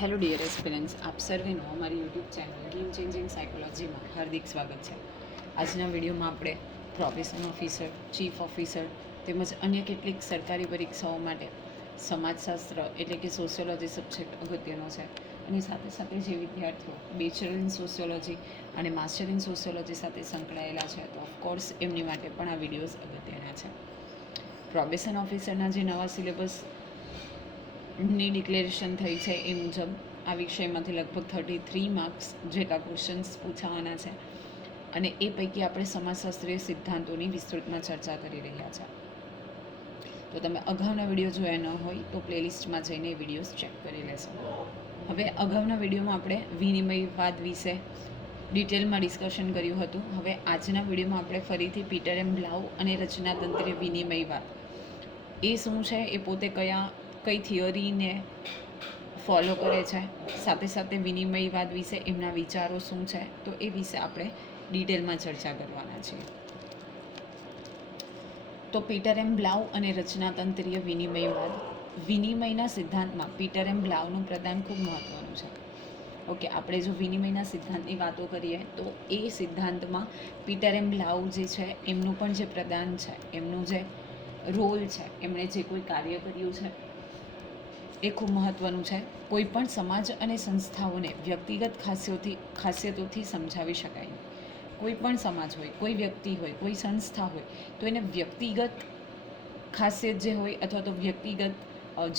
Hello dear aspirants, આપ સર્વેનું અમારી YouTube channel game changing સાયકોલોજીમાં હાર્દિક સ્વાગત છે. આજના વિડીયોમાં આપણે પ્રોબેશન ઓફિસર, ચીફ ઓફિસર તેમજ અન્ય કેટલીક સરકારી પરીક્ષાઓ માટે સમાજશાસ્ત્ર એટલે કે સોશિયોલોજી સબ્જેક્ટ અગત્યનો છે અને સાથે સાથે જે વિદ્યાર્થીઓ બેચલર ઇન સોશિયોલોજી અને માસ્ટર ઇન સોશિયોલોજી સાથે સંકળાયેલા છે તો ઓફકોર્સ એમની માટે પણ આ વિડીયોઝ અગત્યના છે. પ્રોબેશન ઓફિસરના જે નવા સિલેબસ ની ડિક્લેરેશન થઈ છે એ મુજબ આ વિષયમાંથી લગભગ 33 માર્ક્સ જેટલા ક્વેશ્ચન્સ પૂછાવાના છે અને એ પૈકી આપણે સમાજશાસ્ત્રીય સિદ્ધાંતોની વિસ્તૃતમાં ચર્ચા કરી રહ્યા છે. તો તમે અગાઉના વિડીયો જોયા ન હોય તો પ્લેલિસ્ટમાં જઈને એ વિડીયોઝ ચેક કરી લેશો. હવે અગાઉના વિડીયોમાં આપણે વિનિમયવાદ વિશે ડિટેલમાં ડિસ્કશન કર્યું હતું. હવે આજના વિડીયોમાં આપણે ફરીથી પીટર એમ બ્લાઉ અને રચનાતંત્રીય વિનિમયવાદ એ શું છે, એ પોતે કઈ થિયરીને ફોલો કરે છે, સાથે સાથે વિનિમયવાદ વિશે એમના વિચારો શું છે, તો એ વિશે આપણે ડિટેલમાં ચર્ચા કરવાના છીએ. તો પીટર એમ બ્લાઉ અને રચનાતંત્રીય વિનિમયવાદ. વિનિમયના સિદ્ધાંતમાં પીટર એમ બ્લાઉનું પ્રદાન ખૂબ મહત્ત્વનું છે. ઓકે, આપણે જો વિનિમયના સિદ્ધાંતની વાતો કરીએ તો એ સિદ્ધાંતમાં પીટર એમ બ્લાઉ જે છે એમનું પણ જે પ્રદાન છે, એમનું જે રોલ છે, એમણે જે કોઈ કાર્ય કર્યું છે એ ખૂબ મહત્ત્વનું છે. કોઈ પણ સમાજ અને સંસ્થાઓને વ્યક્તિગત ખાસિયતોથી સમજાવી શકાય. કોઈ પણ સમાજ હોય, કોઈ વ્યક્તિ હોય, કોઈ સંસ્થા હોય તો એને વ્યક્તિગત ખાસિયત જે હોય અથવા તો વ્યક્તિગત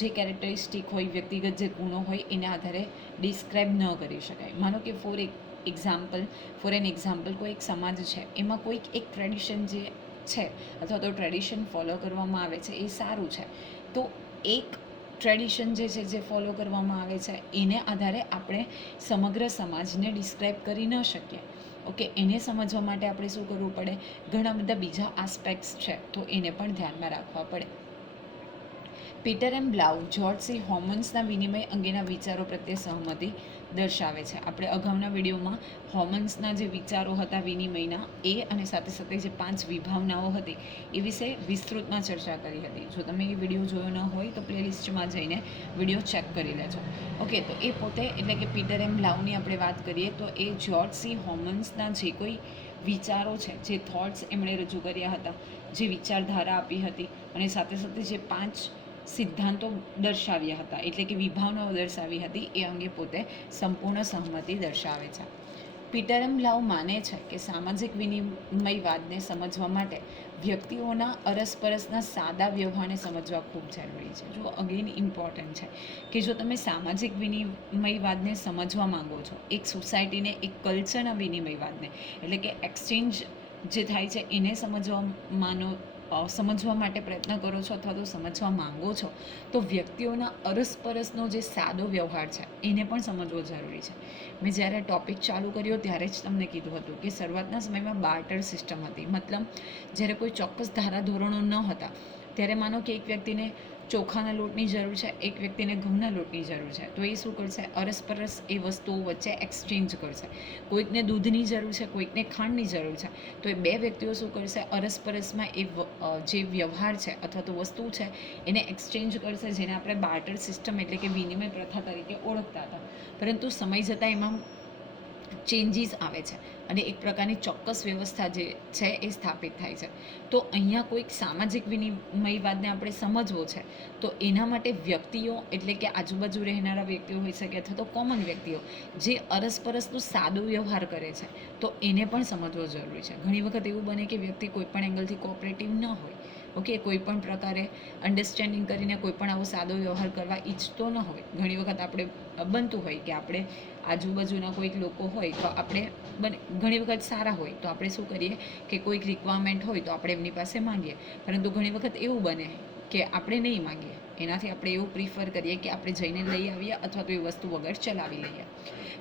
જે કેરેક્ટરિસ્ટિક હોય, વ્યક્તિગત જે ગુણો હોય એને આધારે ડિસ્ક્રાઇબ ન કરી શકાય. માનો કે ફોર એન એક્ઝામ્પલ કોઈ એક સમાજ છે, એમાં કોઈક એક ટ્રેડિશન જે છે અથવા તો ટ્રેડિશન ફોલો કરવામાં આવે છે એ સારું છે, તો એક ટ્રેડિશન જે છે જે ફોલો કરવામાં આવે છે એને આધારે આપણે સમગ્ર સમાજને ડિસ્ક્રાઇબ કરી ન શકીએ. ઓકે, એને સમજવા માટે આપણે શું કરવું પડે, ઘણા બધા બીજા આસ્પેક્ટ્સ છે તો એને પણ ધ્યાનમાં રાખવા પડે. પીટર એમ બ્લાઉ જ્યોર્જ સી હોમન્સના વિનિમય અંગેના વિચારો પ્રત્યે સહમતિ દર્શાવે છે. આપણે અગાઉના વિડીયોમાં હોમન્સના જે વિચારો હતા વિનિમયના એ અને સાથે સાથે જે 5 વિભાવનાઓ હતી એ વિશે વિસ્તૃતમાં ચર્ચા કરી હતી. જો તમે એ વિડીયો જોયો ન હોય તો પ્લેલિસ્ટમાં જઈને વિડીયો ચેક કરી લેજો. ઓકે, તો એ પોતે એટલે કે પીટર એમ બ્લાઉની આપણે વાત કરીએ તો એ જ્યોર્જ સી હોમન્સના જે કોઈ વિચારો છે, જે થોટ્સ એમણે રજૂ કર્યા હતા, જે વિચારધારા આપી હતી અને સાથે સાથે જે 5 સિદ્ધાંતો દર્શાવ્યા હતા એટલે કે વિભાવનાઓ દર્શાવી હતી એ અંગે પોતે સંપૂર્ણ સહમતિ દર્શાવે છે. પીટર એમ બ્લાઉ માને છે કે સામાજિક વિનિમયવાદને સમજવા માટે વ્યક્તિઓના અરસપરસના સાદા વ્યવહારને સમજવા ખૂબ જરૂરી છે. જો અગેન ઇમ્પોર્ટન્ટ છે કે જો તમે સામાજિક વિનિમયવાદને સમજવા માંગો છો, એક સોસાયટીને, એક કલ્ચરના વિનિમયવાદને એટલે કે એક્સચેન્જ જે થાય છે એને સમજવા માટે પ્રયત્ન કરો છો અથવા તો સમજવા માંગો છો, તો વ્યક્તિઓના અરસપરસનો જે સાદો વ્યવહાર છે એને પણ સમજવો જરૂરી છે. મેં જ્યારે ટૉપિક ચાલુ કર્યો ત્યારે જ તમને કીધું હતું કે શરૂઆતના સમયમાં બાર્ટર સિસ્ટમ હતી. મતલબ જ્યારે કોઈ ચોક્કસ ધારાધોરણો ન હતા ત્યારે માનો કે એક વ્યક્તિને ચોખાના લોટની જરૂર છે, એક વ્યક્તિને ઘઉંના લોટની જરૂર છે, તો એ શું કરશે, અરસપરસ એ વસ્તુઓ વચ્ચે એક્સચેન્જ કરશે. કોઈકને દૂધની જરૂર છે, કોઈકને ખાંડની જરૂર છે, તો એ બે વ્યક્તિઓ શું કરશે, અરસપરસમાં એ જે વ્યવહાર છે અથવા તો વસ્તુ છે એને એક્સચેન્જ કરશે, જેને આપણે બાર્ટર સિસ્ટમ એટલે કે વિનિમય પ્રથા તરીકે ઓળખતા હતા. પરંતુ સમય જતાં એમાં ચેન્જીસ આવે છે અને એક પ્રકારની ચોક્કસ વ્યવસ્થા જે છે એ સ્થાપિત થાય છે. તો અહીંયા કોઈક સામાજિક વિનિમયવાદને આપણે સમજવો છે તો એના માટે વ્યક્તિઓ એટલે કે આજુબાજુ રહેનારા વ્યક્તિઓ હોઈ શકે અથવા તો કોમન વ્યક્તિઓ જે અરસપરસનો સાદો વ્યવહાર કરે છે તો એને પણ સમજવો જરૂરી છે. ઘણી વખત એવું બને કે વ્યક્તિ કોઈ પણ એંગલથી કોઓપરેટિવ ન હોય, ઓકે, કોઈ પણ પ્રકારે અન્ડરસ્ટેન્ડિંગ કરીને કોઈ પણ આવો સાદો વ્યવહાર કરવા ઈચ્છતો ન હોય. ઘણી વખત આપણે બનતું હોય કે આપણે આજુબાજુના કોઈક લોકો હોય તો આપણે ઘણી વખત સારા હોય તો આપણે શું કરીએ કે કોઈક રિક્વાયરમેન્ટ હોય તો આપણે એમની પાસે માંગીએ, પરંતુ ઘણી વખત એવું બને કે આપણે નહીં માંગીએ, એનાથી આપણે એવું પ્રિફર કરીએ કે આપણે જઈને લઈ આવીએ અથવા તો એ વસ્તુ વગર ચલાવી લઈએ.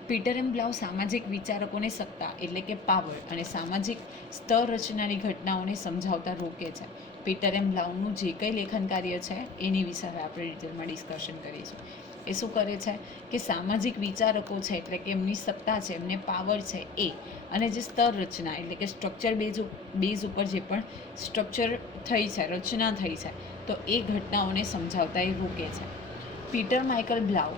પીટર એમ બ્લાઉ સામાજિક વિચારકોને સત્તા એટલે કે પાવર અને સામાજિક સ્તર રચનાની ઘટનાઓને સમજાવતા રોકે છે. પીટર એમ બ્લાઉનું જે કંઈ લેખન કાર્ય છે એની વિશે હવે આપણે ડિટેલમાં ડિસ્કશન કરીશું. એ શું કરે છે કે સામાજિક વિચારકો છે એટલે કે એમની સત્તા છે, એમને પાવર છે એ, અને જે સ્તર રચના એટલે કે સ્ટ્રક્ચર બેઝ ઉપર જે પણ સ્ટ્રક્ચર થઈ છે, રચના થઈ છે, તો એ ઘટનાઓને સમજાવતા એ રોકે છે. પીટર માઇકલ બ્લાઉ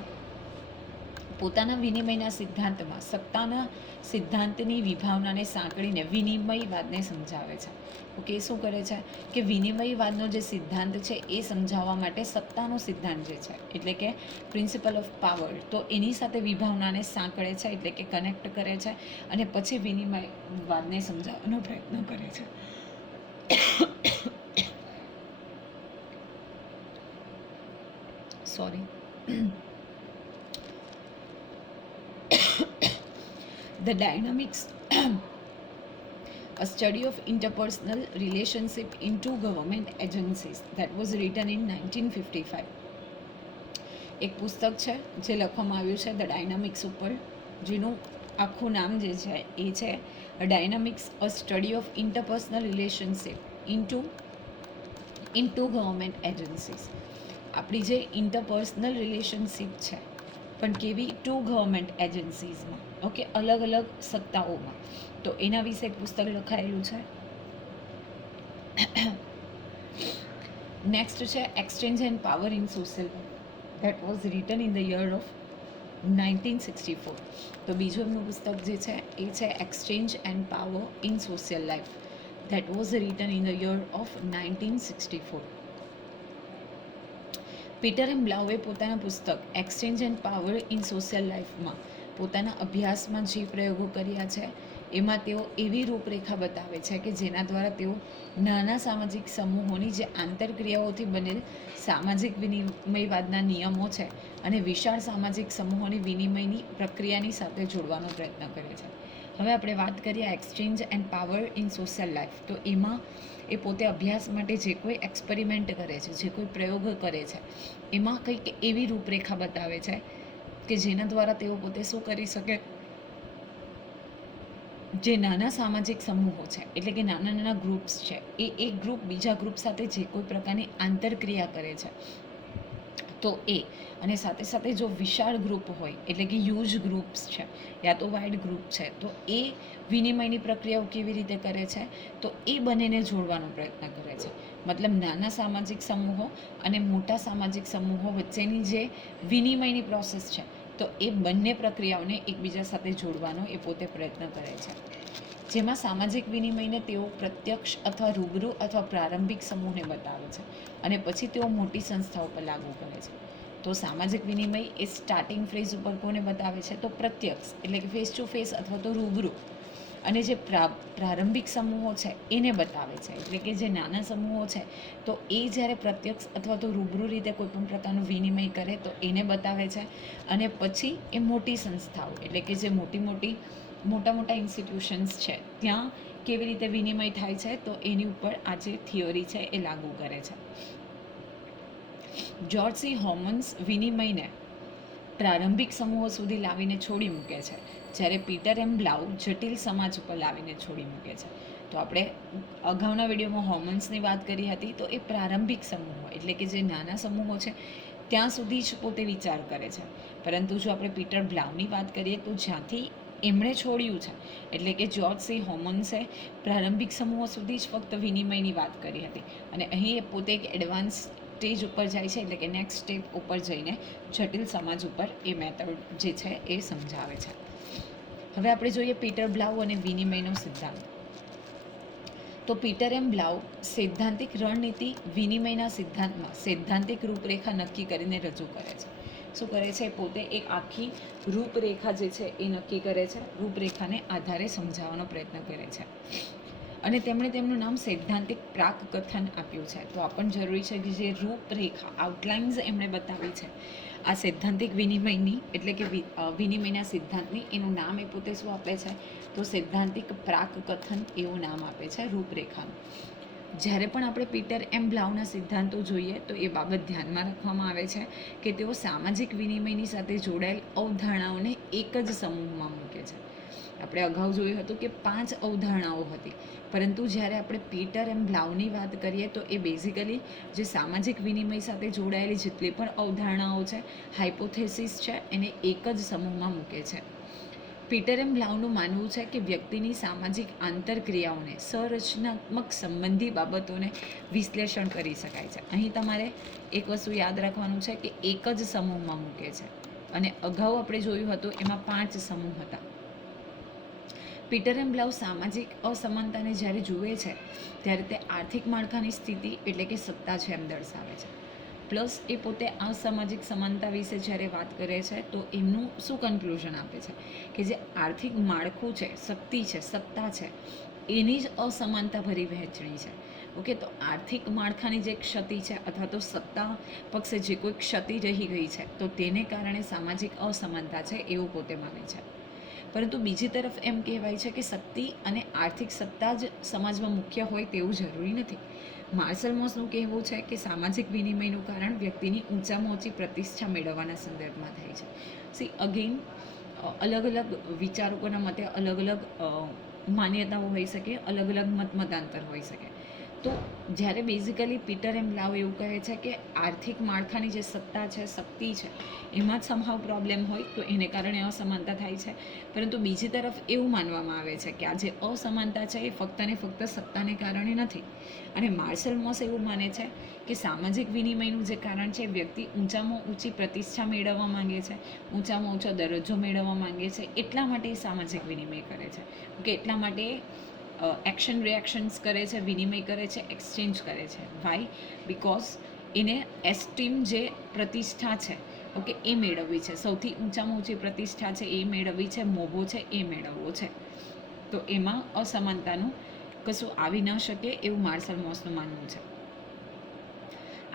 પોતાના વિનિમયના સિદ્ધાંતમાં સત્તાના સિદ્ધાંતની વિભાવનાને સાંકળીને વિનિમયવાદને સમજાવે છે. ઓકે, શું કરે છે કે વિનિમયવાદનો જે સિદ્ધાંત છે એ સમજાવવા માટે સત્તાનો સિદ્ધાંત જે છે એટલે કે પ્રિન્સિપલ ઓફ પાવર, તો એની સાથે વિભાવનાને સાંકળે છે એટલે કે કનેક્ટ કરે છે અને પછી વિનિમયવાદને સમજાવવાનો પ્રયત્ન કરે છે. Sorry. The dynamics, a study of interpersonal relationship in two government agencies, that was written in 1955. એક પુસ્તક છે જે લખવામાં આવ્યું છે ધ ડાયનામિક્સ ઉપર, જેનું આખું નામ જે છે એ છે dynamics, a study of interpersonal relationship in two government agencies. આપણી જે ઇન્ટરપર્સનલ રિલેશનશિપ છે પણ કેવી, ટુ ગવર્મેન્ટ એજન્સીઝમાં, ઓકે, અલગ અલગ સત્તાઓમાં, તો એના વિશે એક પુસ્તક લખાયેલું છે. નેક્સ્ટ છે exchange and power in social life, that was written in the year of 1964. તો બીજું એમનું પુસ્તક જે છે એ છે exchange and power in social life, that was written in the year of 1964. Peter M બ્લાઉએ પોતાના પુસ્તક exchange and power in social લાઈફમાં પોતાના અભ્યાસમાં જે પ્રયોગો કર્યા છે એમાં તેઓ એવી રૂપરેખા બતાવે છે કે જેના દ્વારા તેઓ નાના સામાજિક સમૂહોની જે આંતરક્રિયાઓથી બનેલ સામાજિક વિનિમયવાદના નિયમો છે અને વિશાળ સામાજિક સમૂહોની વિનિમયની પ્રક્રિયાની સાથે જોડવાનો પ્રયત્ન કરે છે. હવે આપણે વાત કરીએ exchange and power in social life, તો એમાં એ પોતે અભ્યાસ માટે જે કોઈ એક્સપેરિમેન્ટ કરે છે, જે કોઈ પ્રયોગ કરે છે, એમાં કંઈક એવી રૂપરેખા બતાવે છે કે જેના દ્વારા તેઓ પોતે શું કરી શકે, જે નાના સામાજિક સમૂહો છે એટલે કે નાના નાના ગ્રુપ્સ છે, એ એક ગ્રુપ બીજા ગ્રુપ સાથે જે કોઈ પ્રકારની આંતરક્રિયા કરે છે તો એ, અને સાથે સાથે જો વિશાળ ગ્રુપ હોય એટલે કે હ્યુજ ગ્રુપ્સ છે યા તો વાઇડ ગ્રુપ છે, તો એ વિનિમયની પ્રક્રિયાઓ કેવી રીતે કરે છે, તો એ બંનેને જોડવાનો પ્રયત્ન કરે છે. મતલબ નાના સામાજિક સમૂહો અને મોટા સામાજિક સમૂહો વચ્ચેની જે વિનિમયની પ્રોસેસ છે, તો એ બંને પ્રક્રિયાઓને એકબીજા સાથે જોડવાનો એ પોતે પ્રયત્ન કરે છે. જેમાં સામાજિક વિનિમયને તેઓ પ્રત્યક્ષ અથવા રૂબરૂ અથવા પ્રારંભિક સમૂહને બતાવે છે અને પછી તેઓ મોટી સંસ્થાઓ પર લાગુ કરે છે. તો સામાજિક વિનિમય એ સ્ટાર્ટિંગ ફેઝ ઉપર કોને બતાવે છે, તો પ્રત્યક્ષ એટલે કે ફેસ ટુ ફેસ અથવા તો રૂબરૂ, અને જે પ્રારંભિક સમૂહો છે એને બતાવે છે એટલે કે જે નાના સમૂહો છે તો એ જ્યારે પ્રત્યક્ષ અથવા તો રૂબરૂ રીતે કોઈ પણ પ્રકારનું વિનિમય કરે તો એને બતાવે છે, અને પછી એ મોટી સંસ્થાઓ એટલે કે જે મોટા ઇન્સ્ટિટ્યુશન્સ છે ત્યાં કેવી રીતે વિનિમય થાય છે તો એની ઉપર આ જે થિયરી છે એ લાગુ કરે છે. જ્યોર્જ સી હોમન્સ વિનિમયને પ્રારંભિક સમૂહો સુધી લાવીને છોડી મૂકે છે, જ્યારે પીટર એમ બ્લાઉ જટિલ સમાજ ઉપર લાવીને છોડી મૂકે છે. તો આપણે અગાઉના વિડીયોમાં હોમન્સની વાત કરી હતી, તો એ પ્રારંભિક સમૂહો એટલે કે જે નાના સમૂહો છે ત્યાં સુધી જ પોતે વિચાર કરે છે, પરંતુ જો આપણે પીટર બ્લાઉની વાત કરીએ તો જ્યાંથી એમણે છોડ્યું છે એટલે કે જ્યોર્જ સી હોમન્સે પ્રારંભિક સમૂહો સુધી જ ફક્ત વિનિમયની વાત કરી હતી, અને અહીં એ પોતે એક એડવાન્સ સ્ટેજ ઉપર જાય છે એટલે કે નેક્સ્ટ સ્ટેપ ઉપર જઈને જટિલ સમાજ ઉપર એ મેથડ જે છે એ સમજાવે છે. હવે આપણે જોઈએ પીટર બ્લાઉ અને વિનિમયનો સિદ્ધાંત. તો પીટર એમ બ્લાઉ સૈદ્ધાંતિક રણનીતિ વિનિમયના સિદ્ધાંતમાં સૈદ્ધાંતિક રૂપરેખા નક્કી કરીને રજૂ કરે છે. શું કરે છે, પોતે એક આખી રૂપરેખા જે છે એ નક્કી કરે છે, રૂપરેખાને આધારે સમજાવવાનો પ્રયત્ન કરે છે, અને તેમણે તેમનું નામ સૈદ્ધાંતિક પ્રાક કથન આપ્યું છે. તો આ પણ જરૂરી છે કે જે રૂપરેખા આઉટલાઇન્સ એમણે બતાવી છે આ સૈદ્ધાંતિક વિનિમયની એટલે કે વિનિમયના સિદ્ધાંતની, એનું નામ એ પોતે શું આપે છે, તો સૈદ્ધાંતિક પ્રાક કથન એવું નામ આપે છે રૂપરેખાનું. જ્યારે પણ આપણે પીટર એમ બ્લાઉના સિદ્ધાંતો જોઈએ તો એ બાબત ધ્યાનમાં રાખવામાં આવે છે કે તેઓ સામાજિક વિનિમયની સાથે જોડાયેલ અવધારણાઓને એક જ સમૂહમાં મૂકે છે. આપણે અગાઉ જોયું હતું કે 5 અવધારણાઓ હતી, પરંતુ જ્યારે આપણે પીટર એમ બ્લાઉની વાત કરીએ તો એ બેઝિકલી જે સામાજિક વિનિમય સાથે જોડાયેલી જેટલી પણ અવધારણાઓ છે, હાઇપોથેસિસ છે, એને એક જ સમૂહમાં મૂકે છે. પીટર એમ બ્લાઉનું માનવું છે કે વ્યક્તિની સામાજિક આંતરક્રિયાઓને સંરચનાત્મક સંબંધી બાબતોને વિશ્લેષણ કરી શકાય છે. અહીં તમારે એક વસ્તુ યાદ રાખવાનું છે કે એક જ સમૂહમાં મૂકે છે, અને અગાઉ આપણે જોયું હતું એમાં 5 સમૂહ હતા. પીટર એન્ડ બ્લાઉ સામાજિક અસમાનતાને જ્યારે જુએ છે ત્યારે તે આર્થિક માળખાની સ્થિતિ એટલે કે સત્તા છે એમ દર્શાવે છે. પ્લસ એ પોતે અસામાજિક સમાનતા વિશે જ્યારે વાત કરે છે તો એમનું શું કન્ક્લુઝન આપે છે કે જે આર્થિક માળખું છે, શક્તિ છે, સત્તા છે, એની જ અસમાનતા ભરી વહેંચણી છે. ઓકે, તો આર્થિક માળખાની જે ક્ષતિ છે અથવા તો સત્તા પક્ષે જે કોઈ ક્ષતિ રહી ગઈ છે તો તેને કારણે સામાજિક અસમાનતા છે એવું પોતે માને છે. પરંતુ બીજી તરફ એમ કહેવાય છે કે શક્તિ અને આર્થિક સત્તા જ સમાજમાં મુખ્ય હોય તેવું જરૂરી નથી. માર્શલ મોસનું કહેવું છે કે સામાજિક વિનિમયનું કારણ વ્યક્તિની ઊંચામાં ઊંચી પ્રતિષ્ઠા મેળવવાના સંદર્ભમાં થાય છે. સી અગેન અલગ અલગ વિચારકોના મતે અલગ અલગ માન્યતાઓ હોઈ શકે, અલગ અલગ મતાંતર હોઈ શકે. તો જ્યારે બેઝિકલી પીટર એન્ડ બ્લાઉ એવું કહે છે કે આર્થિક માળખાની જે સત્તા છે, શક્તિ છે, એમાં જ સમહાવ પ્રોબ્લેમ હોય તો એને કારણે અસમાનતા થાય છે. પરંતુ બીજી તરફ એવું માનવામાં આવે છે કે આ જે અસમાનતા છે એ ફક્ત ને ફક્ત સત્તાને કારણે નથી. અને માર્શલ મોસ એવું માને છે કે સામાજિક વિનિમયનું જે કારણ છે વ્યક્તિ ઊંચામાં ઊંચી પ્રતિષ્ઠા મેળવવા માંગે છે, ઊંચામાં ઊંચો દરજ્જો મેળવવા માંગે છે, એટલા માટે એ સામાજિક વિનિમય કરે છે. કે એટલા માટે એક્શન રિએક્શન્સ કરે છે, વિનિમય કરે છે, એક્સચેન્જ કરે છે. વાય? બિકોઝ એને એસ્ટીમ જે પ્રતિષ્ઠા છે, ઓકે, એ મેળવવી છે. સૌથી ઊંચામાં ઊંચી પ્રતિષ્ઠા છે એ મેળવવી છે, મોભો છે એ મેળવવો છે. તો એમાં અસમાનતાનું કશું આવી ન શકે એવું માર્શલ મોસનું માનવું છે.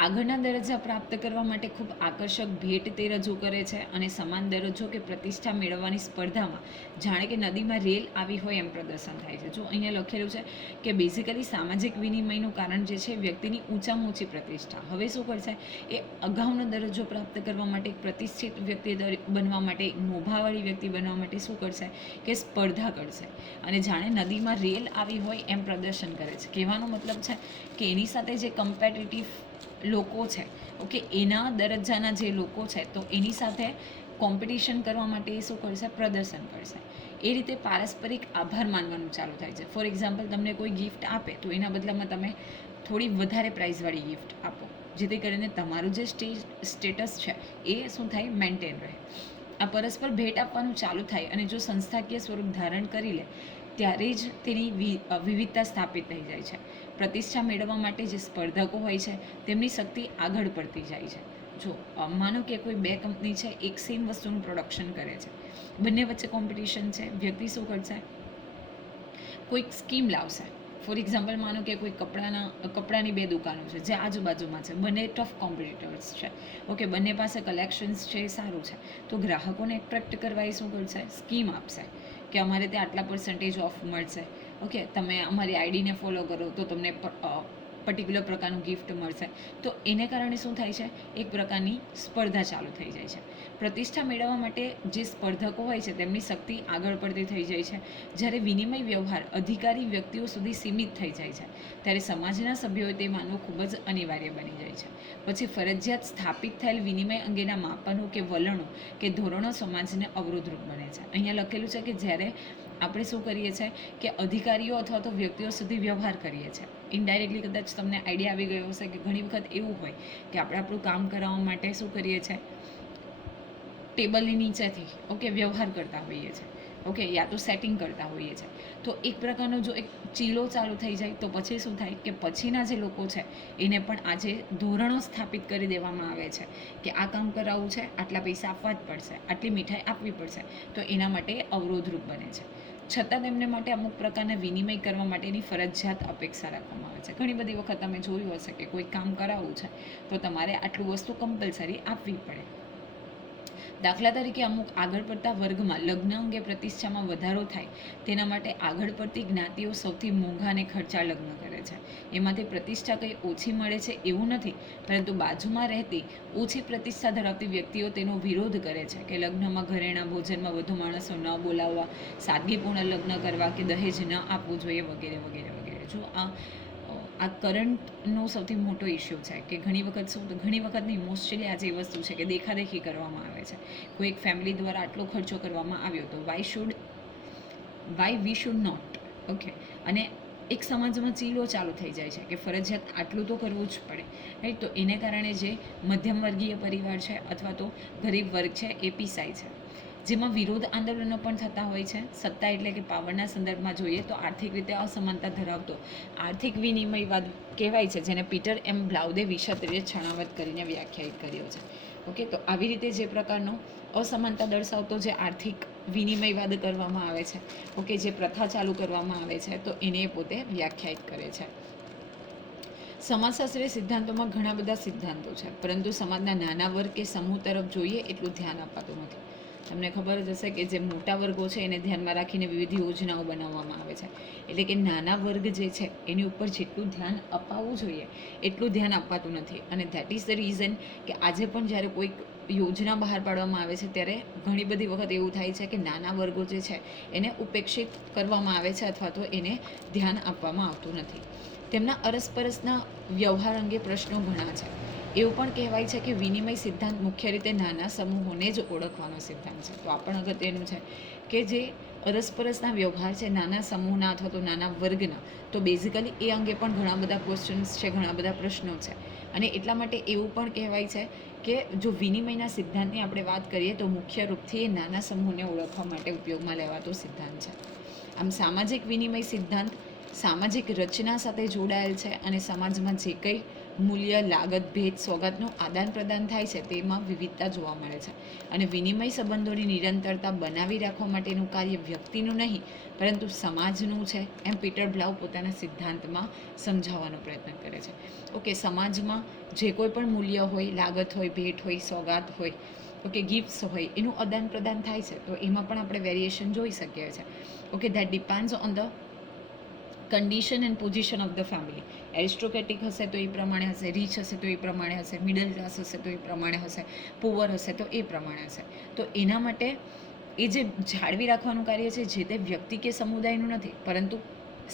આગળના દરજ્જા પ્રાપ્ત કરવા માટે ખૂબ આકર્ષક ભેટ તે રજૂ કરે છે અને સમાન દરજ્જો કે પ્રતિષ્ઠા મેળવવાની સ્પર્ધામાં જાણે કે નદીમાં રેલ આવી હોય એમ પ્રદર્શન થાય છે. જો અહીંયા લખેલું છે કે બેઝિકલી સામાજિક વિનિમયનું કારણ જે છે વ્યક્તિની ઊંચામાં ઊંચી પ્રતિષ્ઠા. હવે શું કરશે એ અગાઉનો દરજ્જો પ્રાપ્ત કરવા માટે, એક પ્રતિષ્ઠિત વ્યક્તિ બનવા માટે, એક મોભાવાળી વ્યક્તિ બનવા માટે શું કરશે કે સ્પર્ધા કરશે અને જાણે નદીમાં રેલ આવી હોય એમ પ્રદર્શન કરે છે. કહેવાનો મતલબ છે કે એની સાથે જે કમ્પેટિટિવ લોકો છે, ઓકે, એના દરજ્જાના જે લોકો છે તો એની સાથે કોમ્પિટિશન કરવા માટે એ શું કરશે? પ્રદર્શન કરશે. એ રીતે પારસ્પરિક આભાર માનવાનું ચાલુ થાય છે. ફોર એક્ઝામ્પલ, તમને કોઈ ગિફ્ટ આપે તો એના બદલામાં તમે થોડી વધારે પ્રાઇઝવાળી ગિફ્ટ આપો, જેથી કરીને તમારું જે સ્ટેટસ છે એ શું થાય? મેન્ટેન રહે. આ પરસ્પર ભેટ આપવાનું ચાલુ થાય અને જો સંસ્થાકીય સ્વરૂપ ધારણ કરી લે ત્યારે જ તેની વિવિધતા સ્થાપિત થઈ જાય છે. પ્રતિષ્ઠા મેળવવા માટે જે સ્પર્ધકો હોય છે તેમની શક્તિ આગળ પડતી જાય છે. જો માનો કે કોઈ બે કંપની છે, એક સેમ વસ્તુનું પ્રોડક્શન કરે છે, બંને વચ્ચે કોમ્પિટિશન છે, વ્યક્તિ શું કરશે? કોઈક સ્કીમ લાવશે. ફોર એક્ઝામ્પલ, માનો કે કોઈ કપડાની બે દુકાનો છે જે આજુબાજુમાં છે, બંને ટફ કોમ્પિટિટર્સ છે, ઓકે, બંને પાસે કલેક્શન્સ છે, સારું છે, તો ગ્રાહકોને એટ્રેક્ટ કરવા એ શું કરશે? સ્કીમ આપશે કે અમારે ત્યાં આટલા પર્સન્ટેજ ઓફ મળશે, ઓકે, તમે અમારી આઈડીને ફોલો કરો તો તમને પર્ટિક્યુલર પ્રકારનું ગિફ્ટ મળશે. તો એને કારણે શું થાય છે? એક પ્રકારની સ્પર્ધા ચાલુ થઈ જાય છે. પ્રતિષ્ઠા મેળવવા માટે જે સ્પર્ધકો હોય છે તેમની શક્તિ આગળ પડતી થઈ જાય છે. જ્યારે વિનિમય વ્યવહાર અધિકારી વ્યક્તિઓ સુધી સીમિત થઈ જાય છે ત્યારે સમાજના સભ્યોએ તે માનવું ખૂબ જ અનિવાર્ય બની જાય છે. પછી ફરજિયાત સ્થાપિત થયેલ વિનિમય અંગેના માપનો કે વલણો કે ધોરણો સમાજને અવરોધરૂપ બને છે. અહીંયા લખેલું છે કે જ્યારે આપણે શું કરીએ છીએ કે અધિકારીઓ અથવા તો વ્યક્તિઓ સુધી વ્યવહાર કરીએ છીએ. ઇનડાયરેક્ટલી કદાચ તમને આઈડિયા આવી ગયો હશે કે ઘણી વખત એવું હોય કે આપણે આપણું કામ કરાવવા માટે શું કરીએ છીએ? ટેબલની નીચેથી, ઓકે, વ્યવહાર કરતા હોઈએ છીએ, ઓકે, યા તો સેટિંગ કરતા હોઈએ છીએ. તો એક પ્રકારનો જો એક ચીલો ચાલુ થઈ જાય તો પછી શું થાય કે પછીના જે લોકો છે એને પણ આજે ધોરણો સ્થાપિત કરી દેવામાં આવે છે કે આ કામ કરાવવું છે, આટલા પૈસા આપવા જ પડશે, આટલી મીઠાઈ આપવી પડશે. તો એના માટે અવરોધરૂપ બને છે. છતાં તેમને માટે અમુક પ્રકારના વિનિમય કરવા માટેની ફરજિયાત અપેક્ષા રાખવામાં આવે છે. ઘણી બધી વખત તમે જોયું હશે કે કોઈ કામ કરાવવું છે તો તમારે આટલું વસ્તુ કમ્પલસરી આપવી પડે. દાખલા તરીકે અમુક આગળ પડતા વર્ગમાં લગ્ન અંગે પ્રતિષ્ઠામાં વધારો થાય તેના માટે આગળ પડતી જ્ઞાતિઓ સૌથી મોંઘા અને ખર્ચાળ લગ્ન કરે છે. એમાંથી પ્રતિષ્ઠા કંઈ ઓછી મળે છે એવું નથી, પરંતુ બાજુમાં રહેતી ઓછી પ્રતિષ્ઠા ધરાવતી વ્યક્તિઓ તેનો વિરોધ કરે છે કે લગ્નમાં ઘરેણાં ભોજનમાં વધુ માણસો ન બોલાવવા, સાદગીપૂર્ણ લગ્ન કરવા કે દહેજ ન આપવું જોઈએ વગેરે વગેરે વગેરે. જો આ કરંટનો સૌથી મોટો ઇશ્યુ છે કે ઘણી વખત નહીં, મોસ્ટલી આજે એ વસ્તુ છે કે દેખાદેખી કરવામાં આવે છે. કોઈ એક ફેમિલી દ્વારા આટલો ખર્ચો કરવામાં આવ્યો તો why we should not, okay. અને એક સમાજમાં ચીલો ચાલુ થઈ જાય છે કે ફરજિયાત આટલું તો કરવું જ પડે, રાઈટ. તો એને કારણે જે મધ્યમ વર્ગીય પરિવાર છે અથવા તો ગરીબ વર્ગ છે એ પીસાય છે, જેમાં વિરોધ આંદોલનો પણ થતા હોય છે. સત્તા એટલે કે પાવરના સંદર્ભમાં જોઈએ તો આર્થિક રીતે અસમાનતા ધરાવતો આર્થિક વિનિમયવાદ કહેવાય છે, જેને પીટર એમ બ્લાઉદે વિશદ છણાવટ કરીને વ્યાખ્યાયિત કર્યો છે. ઓકે, તો આવી રીતે જે પ્રકારનો અસમાનતા દર્શાવતો જે આર્થિક વિનિમયવાદ કરવામાં આવે છે, ઓકે, જે પ્રથા ચાલુ કરવામાં આવે છે, તો એને પોતે વ્યાખ્યાયિત કરે છે. સમાજશાસ્ત્રીય સિદ્ધાંતોમાં ઘણા બધા સિદ્ધાંતો છે, પરંતુ સમાજના નાના વર્ગ કે સમૂહ તરફ જોઈએ એટલું ધ્યાન અપાતું નથી. તમને ખબર જ હશે કે જે મોટા વર્ગો છે એને ધ્યાનમાં રાખીને વિવિધ યોજનાઓ બનાવવામાં આવે છે, એટલે કે નાના વર્ગ જે છે એની ઉપર જેટલું ધ્યાન અપાવવું જોઈએ એટલું ધ્યાન અપાતું નથી. અને ધેટ ઇઝ ધ રીઝન કે આજે પણ જ્યારે કોઈક યોજના બહાર પાડવામાં આવે છે ત્યારે ઘણી બધી વખત એવું થાય છે કે નાના વર્ગો જે છે એને ઉપેક્ષિત કરવામાં આવે છે અથવા તો એને ધ્યાન આપવામાં આવતું નથી. તેમના અરસપરસના વ્યવહાર અંગે પ્રશ્નો ઘણા છે. એવું પણ કહેવાય છે કે વિનિમય સિદ્ધાંત મુખ્ય રીતે નાના સમૂહોને જ ઓળખવાનો સિદ્ધાંત છે. તો આ પણ અગત્યનું છે કે જે અરસપરસના વ્યવહાર છે નાના સમૂહના અથવા તો નાના વર્ગના, તો બેઝિકલી એ અંગે પણ ઘણા બધા ક્વેશ્ચન્સ છે, ઘણા બધા પ્રશ્નો છે. અને એટલા માટે એવું પણ કહેવાય છે કે જો વિનિમયના સિદ્ધાંતની આપણે વાત કરીએ તો મુખ્ય રૂપથી એ નાના સમૂહને ઓળખવા માટે ઉપયોગમાં લેવાતો સિદ્ધાંત છે. આમ સામાજિક વિનિમય સિદ્ધાંત સામાજિક રચના સાથે જોડાયેલ છે અને સમાજમાં જે કંઈ મૂલ્ય, લાગત, ભેટ, સોગાદનું આદાન પ્રદાન થાય છે તેમાં વિવિધતા જોવા મળે છે. અને વિનિમય સંબંધોની નિરંતરતા બનાવી રાખવા માટેનું કાર્ય વ્યક્તિનું નહીં પરંતુ સમાજનું છે, એમ પીટર બ્લાઉ પોતાના સિદ્ધાંતમાં સમજાવવાનો પ્રયત્ન કરે છે. ઓકે, સમાજમાં જે કોઈ પણ મૂલ્ય હોય, લાગત હોય, ભેટ હોય, સોગાદ હોય, ઓકે, ગિફ્ટ્સ હોય, એનું આદાન પ્રદાન થાય છે, તો એમાં પણ આપણે વેરિએશન જોઈ શકીએ છીએ. Okay, that depends on the condition and position of the family. Aristocratic હશે તો એ પ્રમાણે હશે, રીચ હશે તો એ પ્રમાણે હશે, મિડલ ક્લાસ હશે તો એ પ્રમાણે હશે, પુઅર હશે તો એ પ્રમાણે હશે. તો એના માટે એ જે જાળવી રાખવાનું કાર્ય છે જે તે વ્યક્તિ કે સમુદાયનું નથી પરંતુ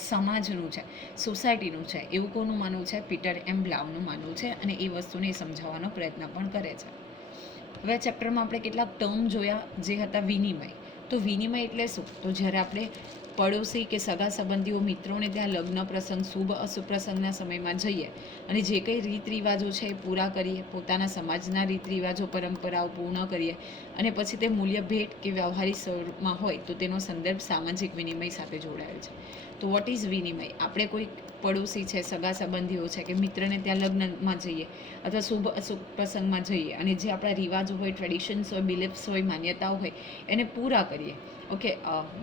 સમાજનું છે, સોસાયટીનું છે, એવું કોનું માનવું છે? પીટર એમ બ્લાઉનું માનવું છે. અને એ વસ્તુને સમજાવવાનો પ્રયત્ન પણ કરે છે. હવે ચેપ્ટરમાં આપણે કેટલાક ટર્મ જોયા જે હતા વિનિમય. તો વિનિમય એટલે શું? તો જ્યારે આપણે પડોશી કે સગા સંબંધીઓ, મિત્રોને ત્યાં લગ્ન પ્રસંગ, શુભ અશુભ પ્રસંગના સમયમાં જઈએ અને જે કંઈ રીત રિવાજો છે એ પૂરા કરીએ, પોતાના સમાજના રીત રિવાજો, પરંપરાઓ પૂર્ણ કરીએ અને પછી તે મૂલ્ય ભેટ કે વ્યવહારિક સ્વરૂપમાં હોય તો તેનો સંદર્ભ સામાજિક વિનિમય સાથે જોડાયેલ છે. તો વોટ ઇઝ વિનિમય? આપણે કોઈ પડોશી છે, સગા સંબંધીઓ છે કે મિત્રને ત્યાં લગ્નમાં જઈએ અથવા શુભ અશુભ પ્રસંગમાં જઈએ અને જે આપણા રિવાજો હોય, ટ્રેડિશન્સ હોય, બિલીફ્સ હોય, માન્યતાઓ હોય એને પૂરા કરીએ. ઓકે,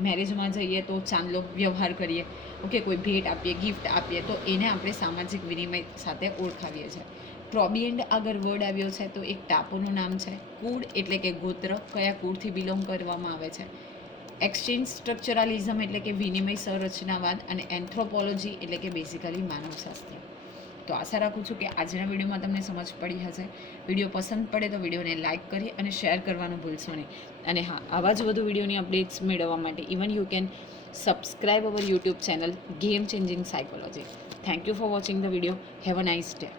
મેરેજમાં જઈએ તો ચાંદલો વ્યવહાર કરીએ, ઓકે, કોઈ ભેટ આપીએ, ગિફ્ટ આપીએ, તો એને આપણે સામાજિક વિનિમય સાથે ઓળખાવીએ છીએ. ટ્રોબિએન્ડ આગળ વર્ડ આવ્યો છે તો એક ટાપુનું નામ છે. કુળ એટલે કે ગોત્ર, કયા કુળથી બિલોંગ કરવામાં આવે છે. એક્સચેન્જ સ્ટ્રક્ચરાલિઝમ એટલે કે વિનિમય સંરચનાવાદ. અને એન્થ્રોપોલોજી એટલે કે બેઝિકલી માનવશાસ્ત્ર. તો આશા રાખું છું કે આજના વિડીયોમાં તમને સમજ પડી હશે. વિડીયો પસંદ પડે તો વિડીયોને લાઇક કરી અને શેર કરવાનું ભૂલશો નહીં. અને હા, આવા જ વધુ વિડીયોની અપડેટ્સ મેળવવા માટે even you can subscribe our YouTube channel game changing psychology. Thank you for watching the video. Have a nice day.